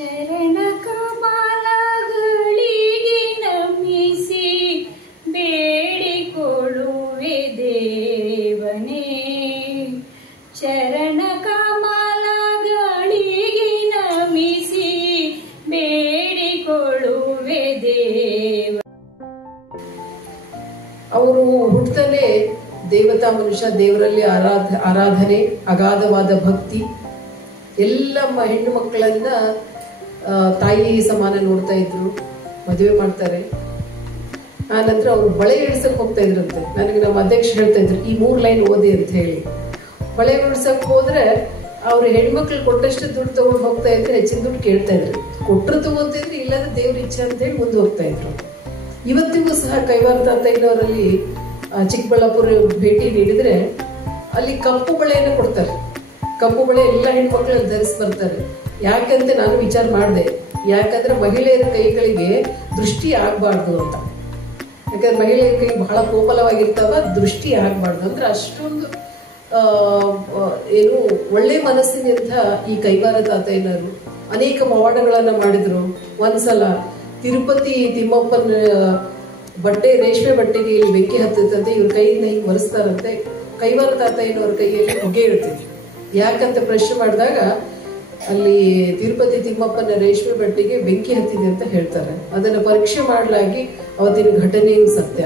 ಚರಣ ಕಮಲಗಳಿಗೆ ನಮಿಸಿ ಬೇಡಿಕೊಳ್ಳುವೆ ದೇವನೇ. ಚರಣ ಕಮಲಗಳಿಗೆ ನಮಿಸಿ ಬೇಡಿಕೊಳ್ಳುವೆ ದೇವ. ಅವರು ಹುಟ್ಟದಲ್ಲೇ ದೇವತಾ ಮನುಷ್ಯ, ದೇವರಲ್ಲಿ ಆರಾಧನೆ, ಅಗಾಧವಾದ ಭಕ್ತಿ. ಎಲ್ಲ ಹೆಣ್ಣು ಮಕ್ಕಳನ್ನ ತಾಯಿ ಸಮಾನ ನೋಡ್ತಾ ಇದ್ರು. ಮದುವೆ ಮಾಡ್ತಾರೆ. ಆ ನಂತರ ಅವ್ರು ಬಳೆ ಇಳಿಸಕ್ ಹೋಗ್ತಾ ಇದ್ರಂತೆ. ನನಗೆ ನಮ್ಮ ಅಧ್ಯಕ್ಷ ಹೇಳ್ತಾ ಇದ್ರು, ಈ 3 ಲೈನ್ ಓದಿ ಅಂತ ಹೇಳಿ. ಬಳೆ ಇಳಿಸಕ್ ಹೋದ್ರೆ ಅವ್ರು ಹೆಣ್ಮಕ್ಳು ಕೊಟ್ಟಷ್ಟು ದುಡ್ಡು ತಗೊಂಡು ಹೋಗ್ತಾ ಇದ್ರೆ ಹೆಚ್ಚಿನ ದುಡ್ಡು ಕೇಳ್ತಾ ಇದ್ರು. ಕೊಟ್ಟರು ತಗೋತಾ ಇದ್ರು, ಇಲ್ಲಾಂದ್ರೆ ದೇವ್ರ ಇಚ್ಛೆ ಅಂತ ಹೇಳಿ ಮುಂದೆ ಹೋಗ್ತಾ ಇದ್ರು. ಇವತ್ತಿಗೂ ಸಹ ಕೈವಾರ ತಾತಯ್ಯನವರಲ್ಲಿ ಚಿಕ್ಕಬಳ್ಳಾಪುರ ಭೇಟಿ ನೀಡಿದ್ರೆ ಅಲ್ಲಿ ಕಪ್ಪು ಬಳೆಯನ್ನು ಕೊಡ್ತಾರೆ. ಕಪ್ಪು ಬಳೆ ಎಲ್ಲ ಹೆಣ್ಮಕ್ಳು ಧರಿಸಿ ಬರ್ತಾರೆ. ಯಾಕಂತ ನಾನು ವಿಚಾರ ಮಾಡಿದೆ. ಯಾಕಂದ್ರೆ ಮಹಿಳೆಯರ ಕೈಗಳಿಗೆ ದೃಷ್ಟಿ ಆಗ್ಬಾರ್ದು ಅಂತ. ಯಾಕಂದ್ರೆ ಮಹಿಳೆಯರ ಕೈ ಬಹಳ ಕೋಮಲವಾಗಿರ್ತಾವ, ದೃಷ್ಟಿ ಆಗ್ಬಾರ್ದು ಅಂದ್ರೆ ಅಷ್ಟೊಂದು ಏನು ಒಳ್ಳೆ ಮನಸ್ಸಿನಿಂದ ಈ ಕೈವಾರ ತಾತಯ್ಯನವರು ಅನೇಕ ಪವಾಡಗಳನ್ನ ಮಾಡಿದ್ರು. ಒಂದ್ಸಲ ತಿರುಪತಿ ತಿಮ್ಮಪ್ಪನ ಬಟ್ಟೆ, ರೇಷ್ಮೆ ಬಟ್ಟೆಗೆ ಇಲ್ಲಿ ಬೆಂಕಿ ಹತ್ತದಂತೆ ಇವ್ರ ಕೈಯಿಂದ ಹಿಂಗೆ ಒರೆಸ್ತಾರಂತೆ. ಕೈವಾರ ತಾತಯ್ಯನವ್ರ ಕೈಯಲ್ಲಿ ಹೊಗೆ ಇರ್ತಿತ್ತು. ಯಾಕಂತ ಪ್ರಶ್ನೆ ಮಾಡಿದಾಗ ಅಲ್ಲಿ ತಿರುಪತಿ ತಿಮ್ಮಪ್ಪನ ರೇಷ್ಮೆ ಬಟ್ಟೆಗೆ ಬೆಂಕಿ ಹತ್ತಿದೆ ಅಂತ ಹೇಳ್ತಾರೆ. ಅದನ್ನ ಪರೀಕ್ಷೆ ಮಾಡಲಾಗಿ ಅವತ್ತಿನ ಘಟನೆಯು ಸತ್ಯ.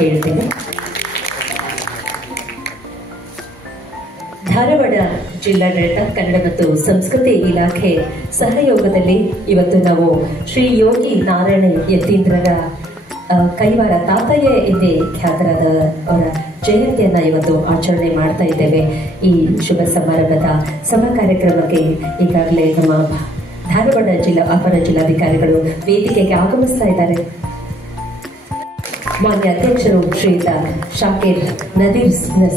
ಹೇಳ್ತೇನೆ. ಧಾರವಾಡ ಜಿಲ್ಲಾಡಳಿತ ಕನ್ನಡ ಮತ್ತು ಸಂಸ್ಕೃತಿ ಇಲಾಖೆ ಸಹಯೋಗದಲ್ಲಿ ಇವತ್ತು ನಾವು ಶ್ರೀ ಯೋಗಿ ನಾರಾಯಣ ಯತೀಂದ್ರರ ಕೈವಾರ ತಾತಯ್ಯ ಎಂದೇ ಖ್ಯಾತರಾದ ಅವರ ಜಯಂತಿಯನ್ನ ಇವತ್ತು ಆಚರಣೆ ಮಾಡ್ತಾ ಇದ್ದೇವೆ. ಈ ಶುಭ ಸಮಾರಂಭದ ಸಭಾ ಕಾರ್ಯಕ್ರಮಕ್ಕೆ ಈಗಾಗಲೇ ನಮ್ಮ ಧಾರವಾಡ ಅಪರ ಜಿಲ್ಲಾಧಿಕಾರಿಗಳು ವೇದಿಕೆಗೆ ಆಗಮಿಸ್ತಾ ಇದ್ದಾರೆ. ಮಾನ್ಯ ಅಧ್ಯಕ್ಷರು ಶ್ರೀಯುತ ಶಾಕೀರ್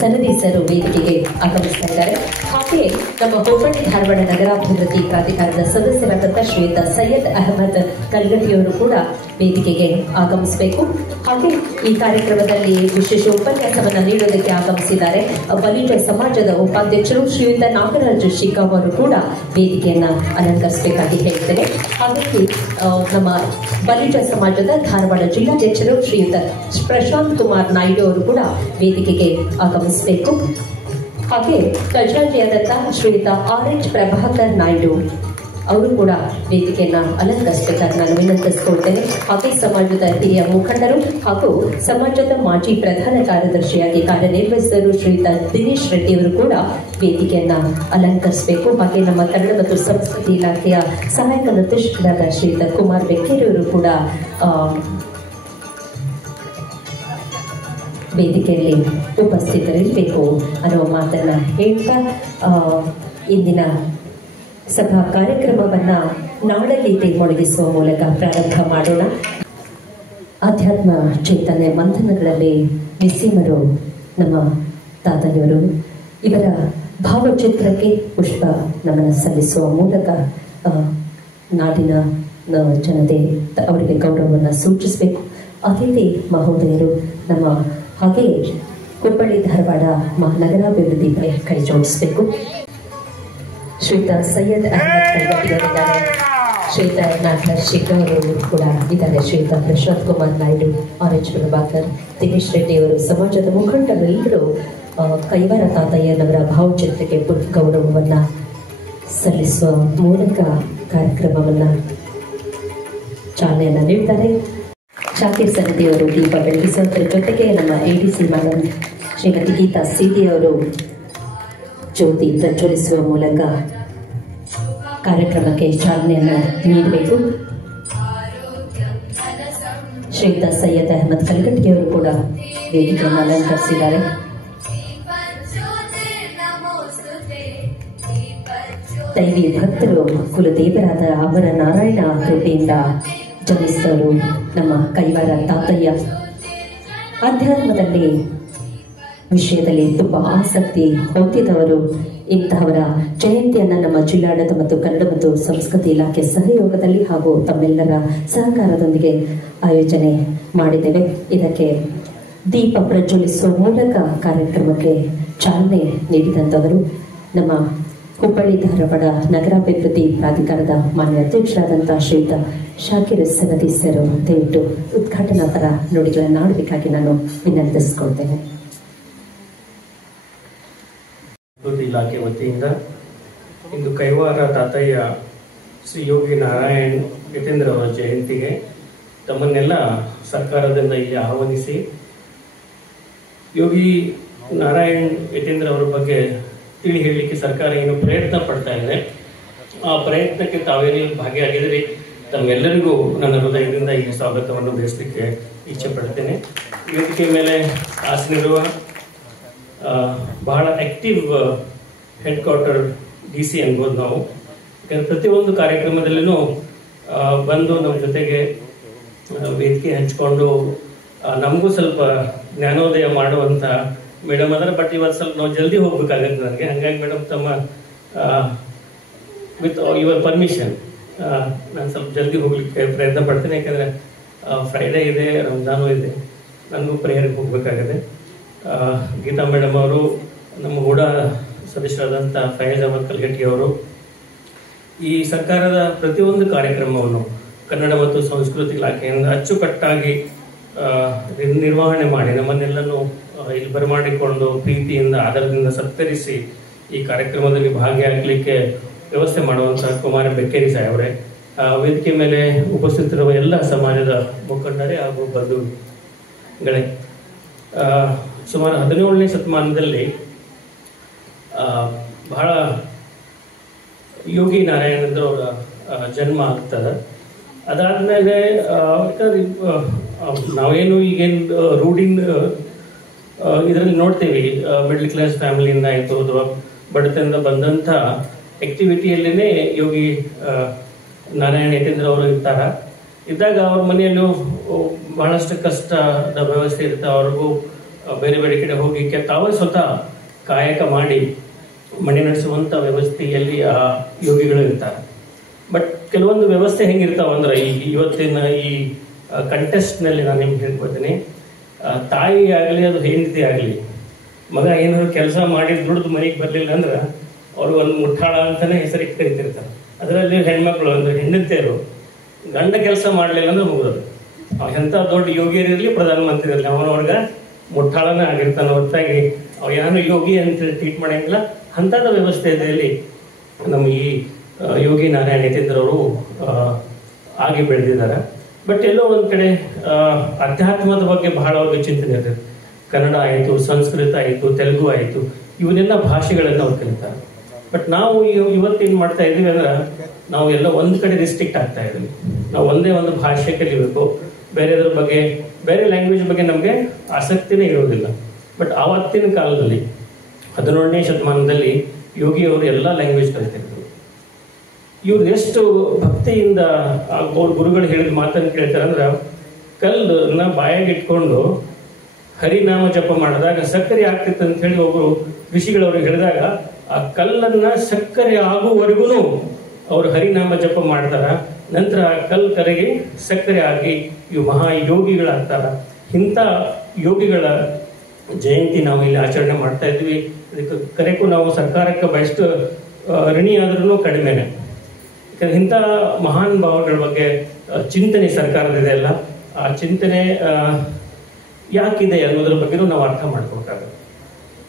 ಸನದೀಸರು ವೇದಿಕೆಗೆ ಆಗಮಿಸ್ತಾ ಇದ್ದಾರೆ. ಹಾಗೆಯೇ ನಮ್ಮ ಹುಬ್ಬಳ್ಳಿ ಧಾರವಾಡ ನಗರಾಭಿವೃದ್ಧಿ ಪ್ರಾಧಿಕಾರದ ಸದಸ್ಯರಾದಂಥ ಶ್ರೀಯುತ ಸೈಯದ್ ಅಹಮದ್ ಕಲ್ಗಟ್ಟಿಯವರು ಕೂಡ ವೇದಿಕೆಗೆ ಆಗಮಿಸಬೇಕು. ಹಾಗೆ ಈ ಕಾರ್ಯಕ್ರಮದಲ್ಲಿ ವಿಶೇಷ ಉಪನ್ಯಾಸವನ್ನು ನೀಡೋದಕ್ಕೆ ಆಗಮಿಸಿದ್ದಾರೆ ಬಲಿಜ ಸಮಾಜದ ಉಪಾಧ್ಯಕ್ಷರು ಶ್ರೀಯುತ ನಾಗರಾಜ್ ಶಿಕಾವ್ ಅವರು ಕೂಡ ವೇದಿಕೆಯನ್ನ ಅಲಂಕರಿಸಬೇಕಾಗಿ ಹೇಳ್ತೇನೆ. ಹಾಗಾಗಿ ನಮ್ಮ ಬಲಿಜ ಸಮಾಜದ ಧಾರವಾಡ ಜಿಲ್ಲಾಧ್ಯಕ್ಷರು ಶ್ರೀಯುತ ಪ್ರಶಾಂತ್ ಕುಮಾರ್ ನಾಯ್ಡು ಅವರು ಕೂಡ ವೇದಿಕೆಗೆ ಆಗಮಿಸಬೇಕು. ಹಾಗೆ ಖಜಾಂಚಿಯಾದಂತಹ ಶ್ರೀಯುತ RH ಪ್ರಭಾಕರ್ ನಾಯ್ಡು ಅವರು ಕೂಡ ವೇದಿಕೆಯನ್ನ ಅಲಂಕರಿಸಬೇಕಾಗಿ ನಾನು ವಿನಂತಿಸಿಕೊಳ್ತೇನೆ. ಹಾಗೆ ಸಮಾಜದ ಹಿರಿಯ ಮುಖಂಡರು ಹಾಗೂ ಸಮಾಜದ ಮಾಜಿ ಪ್ರಧಾನ ಕಾರ್ಯದರ್ಶಿಯಾಗಿ ಕಾರ್ಯನಿರ್ವಹಿಸಿದರು ಶ್ರೀಯುತ ದಿನೇಶ್ ರೆಡ್ಡಿ ಅವರು ಕೂಡ ವೇದಿಕೆಯನ್ನ ಅಲಂಕರಿಸಬೇಕು. ಹಾಗೆ ನಮ್ಮ ಕನ್ನಡ ಮತ್ತು ಸಂಸ್ಕೃತಿ ಇಲಾಖೆಯ ಸಹಾಯಕ ನಿರ್ದೇಶಕರಾದ ಶ್ರೀಯುತ ಕುಮಾರ್ ಬೆಕ್ಕೇರಿ ಅವರು ಕೂಡ ವೇದಿಕೆಯಲ್ಲಿ ಉಪಸ್ಥಿತರಿರಬೇಕು ಅನ್ನುವ ಮಾತನ್ನ ಹೇಳ್ತಾ ಇಂದಿನ ಸಭಾ ಕಾರ್ಯಕ್ರಮವನ್ನ ನಾಡಗೀತೆ ಮೊಳಗಿಸುವ ಮೂಲಕ ಪ್ರಾರಂಭ ಮಾಡೋಣ. ಆಧ್ಯಾತ್ಮ ಚೈತನ್ಯ ಮಂಥನಗಳಲ್ಲಿ ನಿಸ್ಸೀಮರು ನಮ್ಮ ತಾತಯ್ಯವರು. ಇವರ ಭಾವಚಿತ್ರಕ್ಕೆ ಪುಷ್ಪ ನಮನ ಸಲ್ಲಿಸುವ ಮೂಲಕ ನಾಡಿನ ಜನತೆ ಅವರಿಗೆ ಗೌರವವನ್ನು ಸೂಚಿಸಬೇಕು. ಅತಿಥಿ ಮಹೋದಯರು ನಮ್ಮ ಹಾಗೆ ಹುಬ್ಬಳ್ಳಿ ಧಾರವಾಡ ಮಹಾನಗರಾಭಿವೃದ್ಧಿ ಕೈ ಜೋಡಿಸಬೇಕು. ಶ್ರೀಯುತ ಸೈಯದ್ ಅಹಮದ್ ಕಲ್ಗಟ್ಟಿಯವರಿದ್ದಾರೆ. ಶ್ರೀಯುತ ನಾಗರಾಜ್ ಶಿಕಾವ್ ಅವರು ಕೂಡ ಇದ್ದಾರೆ. ಶ್ರೀಯುತ ಪ್ರಶಾಂತ್ ಕುಮಾರ್ ನಾಯ್ಡು, RH ಪ್ರಭಾಕರ್, ದಿನೇಶ್ ರೆಡ್ಡಿ ಅವರು, ಸಮಾಜದ ಮುಖಂಡರೆಲ್ಲರೂ ಕೈವಾರ ತಾತಯ್ಯನವರ ಭಾವಚಿತ್ರಕ್ಕೆ ಗೌರವವನ್ನು ಸಲ್ಲಿಸುವ ಮೂಲಕ ಕಾರ್ಯಕ್ರಮವನ್ನು ಚಾಲನೆಯನ್ನು ನೀಡಿದ್ದಾರೆ. ಶಾಕೀರ್ ಸನದಿಯವರು ದೀಪ ಬೆಳಗಿಸುವುದರ ಜೊತೆಗೆ ನಮ್ಮ ADC ಮೇಡಮ್ ಶ್ರೀಮತಿ ಗೀತಾ ಸಿಟಿ ಅವರು ಜ್ಯೋತಿ ಪ್ರಜ್ವಲಿಸುವ ಮೂಲಕ ಕಾರ್ಯಕ್ರಮಕ್ಕೆ ಚಾಲನೆಯನ್ನು ನೀಡಬೇಕು. ಶ್ರೀಯುತ ಸೈಯದ್ ಅಹಮದ್ ಕಲ್ಗಟ್ಟಿಯವರು ಕೂಡ ವೇದಿಕೆಯನ್ನು ಅಲಂಕರಿಸಿದ್ದಾರೆ. ದೈವಿ ಭಕ್ತರು ಕುಲದೇವರಾದ ಅವರ ನಾರಾಯಣ ಕೃಪೆಯಿಂದ ಜನಿಸಿದವರು ನಮ್ಮ ಕೈವಾರ ತಾತಯ್ಯ. ಅಧ್ಯಾತ್ಮದಲ್ಲಿ ವಿಷಯದಲ್ಲಿ ತುಂಬಾ ಆಸಕ್ತಿ ಹೊಂದಿದವರು. ಇಂತಹವರ ಜಯಂತಿಯನ್ನ ನಮ್ಮ ಜಿಲ್ಲಾಡಳಿತ ಮತ್ತು ಕನ್ನಡ ಮತ್ತು ಸಂಸ್ಕೃತಿ ಇಲಾಖೆ ಸಹಯೋಗದಲ್ಲಿ ಹಾಗೂ ತಮ್ಮೆಲ್ಲರ ಸಹಕಾರದೊಂದಿಗೆ ಆಯೋಜನೆ ಮಾಡಿದ್ದೇವೆ. ಇದಕ್ಕೆ ದೀಪ ಪ್ರಜ್ವಲಿಸುವ ಮೂಲಕ ಕಾರ್ಯಕ್ರಮಕ್ಕೆ ಚಾಲನೆ ನೀಡಿದಂಥವರು ನಮ್ಮ ಹುಬ್ಬಳ್ಳಿ ಧಾರವಾಡ ನಗರಾಭಿವೃದ್ಧಿ ಪ್ರಾಧಿಕಾರದ ಮಾನ್ಯ ಅಧ್ಯಕ್ಷರಾದಂತಹ ಶ್ರೀಯುತ ಶಾಕಿರ್ ಸನದಿ ಸರ್ ದಯವಿಟ್ಟು ಉದ್ಘಾಟನಾ ಪರ ನುಡಿಗಳನ್ನು ಆಡಬೇಕಾಗಿ ನಾನು ವಿನಂತಿಸಿಕೊಳ್ತೇನೆ. ಇಲಾಖೆ ವತಿಯಿಂದ ಇಂದು ಕೈವಾರ ತಾತಯ್ಯ ಶ್ರೀ ಯೋಗಿ ನಾರಾಯಣ್ ಯತೀಂದ್ರ ಅವರ ಜಯಂತಿಗೆ ತಮ್ಮನ್ನೆಲ್ಲ ಸರ್ಕಾರದಿಂದ ಇಲ್ಲಿ ಆಹ್ವಾನಿಸಿ ಯೋಗಿ ನಾರಾಯಣ್ ಯತೀಂದ್ರ ಅವರ ಬಗ್ಗೆ ತಿಳಿ ಹೇಳಲಿಕ್ಕೆ ಸರ್ಕಾರ ಏನು ಪ್ರಯತ್ನ ಪಡ್ತಾ ಇದೆ. ಆ ಪ್ರಯತ್ನಕ್ಕೆ ತಾವೇನು ಭಾಗಿಯಾಗಿದ್ರಿ ತಮ್ಮೆಲ್ಲರಿಗೂ ನನ್ನ ಹೃದಯದಿಂದ ಈ ಸ್ವಾಗತವನ್ನು ಬಯಸಲಿಕ್ಕೆ ಇಚ್ಛೆ ಪಡ್ತೇನೆ. ವೇದಿಕೆ ಮೇಲೆ ಆಸನಿರುವ ಬಹಳ ಆಕ್ಟಿವ್ ಹೆಡ್ ಕ್ವಾರ್ಟರ್ DC ಅನ್ಬೋದು ನಾವು. ಯಾಕಂದ್ರೆ ಪ್ರತಿಯೊಂದು ಕಾರ್ಯಕ್ರಮದಲ್ಲೂ ಬಂದು ನಮ್ಮ ಜೊತೆಗೆ ವೇದಿಕೆ ಹಂಚ್ಕೊಂಡು ನಮಗೂ ಸ್ವಲ್ಪ ಜ್ಞಾನೋದಯ ಮಾಡುವಂತ ಮೇಡಮ್ ಅದರ. ಬಟ್ ಇವತ್ತು ಸ್ವಲ್ಪ ನಾವು ಜಲ್ದಿ ಹೋಗ್ಬೇಕಾಗತ್ತೆ ನನಗೆ, ಹಂಗಾಗಿ ಮೇಡಮ್ ತಮ್ಮ ವಿತ್ ಯುವರ್ ಪರ್ಮಿಷನ್ ನಾನು ಸ್ವಲ್ಪ ಜಲ್ದಿ ಹೋಗ್ಲಿಕ್ಕೆ ಪ್ರಯತ್ನ ಪಡ್ತೇನೆ. ಯಾಕಂದ್ರೆ ಫ್ರೈಡೇ ಇದೆ, ರಂಜಾನು ಇದೆ, ನನಗೂ ಪ್ರೇಯರ್ಗೆ ಹೋಗ್ಬೇಕಾಗಿದೆ. ಗೀತಾ ಮೇಡಮ್ ಅವರು, ನಮ್ಮ ಕೂಡ ಸದಸ್ಯರಾದಂಥ ಫಯಾಜ್ ಅಹಮದ್ ಕಲ್ಗಟ್ಟಿ ಅವರು ಈ ಸರ್ಕಾರದ ಪ್ರತಿಯೊಂದು ಕಾರ್ಯಕ್ರಮವನ್ನು ಕನ್ನಡ ಮತ್ತು ಸಂಸ್ಕೃತಿ ಇಲಾಖೆಯಿಂದ ಅಚ್ಚುಕಟ್ಟಾಗಿ ನಿರ್ವಹಣೆ ಮಾಡಿ ನಮ್ಮನ್ನೆಲ್ಲನೂ ಇಲ್ಲಿ ಬರಮಾಡಿಕೊಂಡು ಪ್ರೀತಿಯಿಂದ ಆಧಾರದಿಂದ ಸತ್ಕರಿಸಿ ಈ ಕಾರ್ಯಕ್ರಮದಲ್ಲಿ ಭಾಗಿಯಾಗಲಿಕ್ಕೆ ವ್ಯವಸ್ಥೆ ಮಾಡುವಂತಹ ಕುಮಾರ ಬೆಕ್ಕೇರಿ ಸಾಹೇಬ್ರೆ, ವೇದಿಕೆ ಮೇಲೆ ಉಪಸ್ಥಿತರಿರುವ ಎಲ್ಲ ಸಮಾಜದ ಮುಖಂಡರೇ ಹಾಗೂ ಬಂಧುಗಳೇ, ಸುಮಾರು 17ನೇ ಶತಮಾನದಲ್ಲಿ ಬಹಳ ಯೋಗಿ ನಾರಾಯಣೇಂದ್ರ ಅವರ ಜನ್ಮ ಆಗ್ತದೆ. ಅದಾದ್ಮೇಲೆ ನಾವೇನು ಈಗೇನು ರೂಢಿನ ಇದರಲ್ಲಿ ನೋಡ್ತೇವೆ, ಮಿಡ್ಲ್ ಕ್ಲಾಸ್ ಫ್ಯಾಮಿಲಿಯಿಂದ ಆಯಿತು ಅಥವಾ ಬಡತನದಿಂದ ಬಂದಂಥ ಆಕ್ಟಿವಿಟಿಯಲ್ಲೇ ಯೋಗಿ ನಾರಾಯಣ ಯತೀಂದ್ರ ಅವರು ಇದ್ದಾಗ ಅವ್ರ ಮನೆಯಲ್ಲೂ ಬಹಳಷ್ಟು ಕಷ್ಟದ ವ್ಯವಸ್ಥೆ ಇರುತ್ತೆ. ಅವ್ರಿಗೂ ಬೇರೆ ಬೇರೆ ಕಡೆ ಹೋಗಲಿಕ್ಕೆ ತಾವೇ ಸ್ವತಃ ಕಾಯಕ ಮಾಡಿ ಮನೆ ನಡೆಸುವಂಥ ವ್ಯವಸ್ಥೆಯಲ್ಲಿ ಆ ಯೋಗಿಗಳು ಇರ್ತಾರೆ. ಬಟ್ ಕೆಲವೊಂದು ವ್ಯವಸ್ಥೆ ಹೆಂಗಿರ್ತಾವಂದ್ರೆ ಇವತ್ತಿನ ಈ ಕಂಟೆಸ್ಟ್ನಲ್ಲಿ ನಾನು ನಿಮ್ಗೆ ಹೇಳ್ಕೊತೀನಿ, ತಾಯಿ ಆಗಲಿ ಅದು ಹೆಂಡತಿ ಆಗಲಿ, ಮಗ ಏನಾದ್ರು ಕೆಲಸ ಮಾಡಿ ದುಡ್ದು ಮನೆಗೆ ಬರಲಿಲ್ಲ ಅಂದ್ರೆ ಅವರು ಒಂದು ಮುಠಾಳ ಅಂತಾನೆ ಹೆಸರಿಗೆ ಕರಿತಿರ್ತಾರೆ. ಅದರಲ್ಲಿ ಹೆಣ್ಮಕ್ಳು ಅಂದ್ರೆ ಹೆಂಡತಿಯರು ಗಂಡ ಕೆಲಸ ಮಾಡಲಿಲ್ಲ ಅಂದ್ರೆ ಮುಗಿದದು. ಎಂಥ ದೊಡ್ಡ ಯೋಗಿಯರಿರಲಿ ಪ್ರಧಾನಮಂತ್ರಿ ಇರಲಿ ಅವನವ್ರಿಗೆ ಮುಠಾಳನೇ ಆಗಿರ್ತಾನೆ ಹೊರತಾಗಿ ಅವ ಯಾರು ಯೋಗಿ ಅಂತ ಟ್ರೀಟ್ ಮಾಡಂಗಿಲ್ಲ. ಅಂಥದ್ದು ವ್ಯವಸ್ಥೆಯಲ್ಲಿ ನಮ್ಮ ಈ ಯೋಗಿ ನಾರಾಯಣ ಯತೀಂದ್ರ ಅವರು ಆಗಿ ಬೆಳೆದಿದ್ದಾರೆ. ಬಟ್ ಎಲ್ಲೋ ಒಂದು ಕಡೆ ಅಧ್ಯಾತ್ಮದ ಬಗ್ಗೆ ಬಹಳ ಅವ್ರಿಗೆ ಚಿಂತನೆ ಇರ್ತದೆ. ಕನ್ನಡ ಆಯಿತು, ಸಂಸ್ಕೃತ ಆಯಿತು, ತೆಲುಗು ಆಯಿತು, ಇವನ್ನೆಲ್ಲ ಭಾಷೆಗಳನ್ನು ಅವ್ರು ಕಲಿತಾರೆ. ಬಟ್ ನಾವು ಇವತ್ತೇನು ಮಾಡ್ತಾ ಇದ್ದೀವಿ ಅಂದ್ರೆ ನಾವು ಎಲ್ಲ ಒಂದು ಕಡೆ ರಿಸ್ಟ್ರಿಕ್ಟ್ ಆಗ್ತಾ ಇದ್ದೀವಿ. ನಾವು ಒಂದೇ ಒಂದು ಭಾಷೆ ಕಲಿಬೇಕು, ಬೇರೆದ್ರ ಬಗ್ಗೆ ಬೇರೆ ಲ್ಯಾಂಗ್ವೇಜ್ ಬಗ್ಗೆ ನಮಗೆ ಆಸಕ್ತಿನೇ ಇರೋದಿಲ್ಲ. ಬಟ್ ಆವತ್ತಿನ ಕಾಲದಲ್ಲಿ 17ನೇ ಶತಮಾನದಲ್ಲಿ ಯೋಗಿ ಅವರು ಎಲ್ಲ ಲ್ಯಾಂಗ್ವೇಜ್ ಕಲಿತಿದ್ರು. ಇವ್ರು ಎಷ್ಟು ಭಕ್ತಿಯಿಂದ ಅವ್ರ ಗುರುಗಳು ಹೇಳಿದ ಮಾತನ್ನು ಕೇಳ್ತಾರೆ ಅಂದ್ರೆ, ಕಲ್ಲನ್ನ ಬಾಯಾಗಿ ಇಟ್ಕೊಂಡು ಹರಿನಾಮ ಜಪ ಮಾಡಿದಾಗ ಸಕ್ಕರೆ ಆಗ್ತಿತ್ತು ಅಂತ ಹೇಳಿ ಒಬ್ರು ಋಷಿಗಳವ್ರಿಗೆ ಹೇಳಿದಾಗ ಆ ಕಲ್ಲನ್ನ ಸಕ್ಕರೆ ಆಗುವವರೆಗೂ ಅವರು ಹರಿನಾಮ ಜಪ ಮಾಡ್ತಾರ. ನಂತರ ಆ ಕಲ್ಲು ಕರೆಗೆ ಸಕ್ಕರೆ ಆಗಿ ಇವು ಮಹಾ ಯೋಗಿಗಳಾಗ್ತಾರ. ಇಂಥ ಯೋಗಿಗಳ ಜಯಂತಿ ನಾವು ಇಲ್ಲಿ ಆಚರಣೆ ಮಾಡ್ತಾ ಇದ್ವಿ. ಇದಕ್ಕೆ ಕರೆಗೂ ನಾವು ಸರ್ಕಾರಕ್ಕೆ ಬಯಷ್ಟು ಋಣಿ ಆದ್ರೂ ಕಡಿಮೆನೆ. ಯಾಕಂದ್ರೆ ಇಂಥ ಮಹಾನ್ ಭಾವಗಳ ಬಗ್ಗೆ ಚಿಂತನೆ ಸರ್ಕಾರದಿದೆ ಅಲ್ಲ, ಆ ಚಿಂತನೆ ಯಾಕಿದೆ ಅನ್ನೋದ್ರ ಬಗ್ಗೆನೂ ನಾವು ಅರ್ಥ ಮಾಡ್ಕೊಬೇಕಾಗುತ್ತೆ.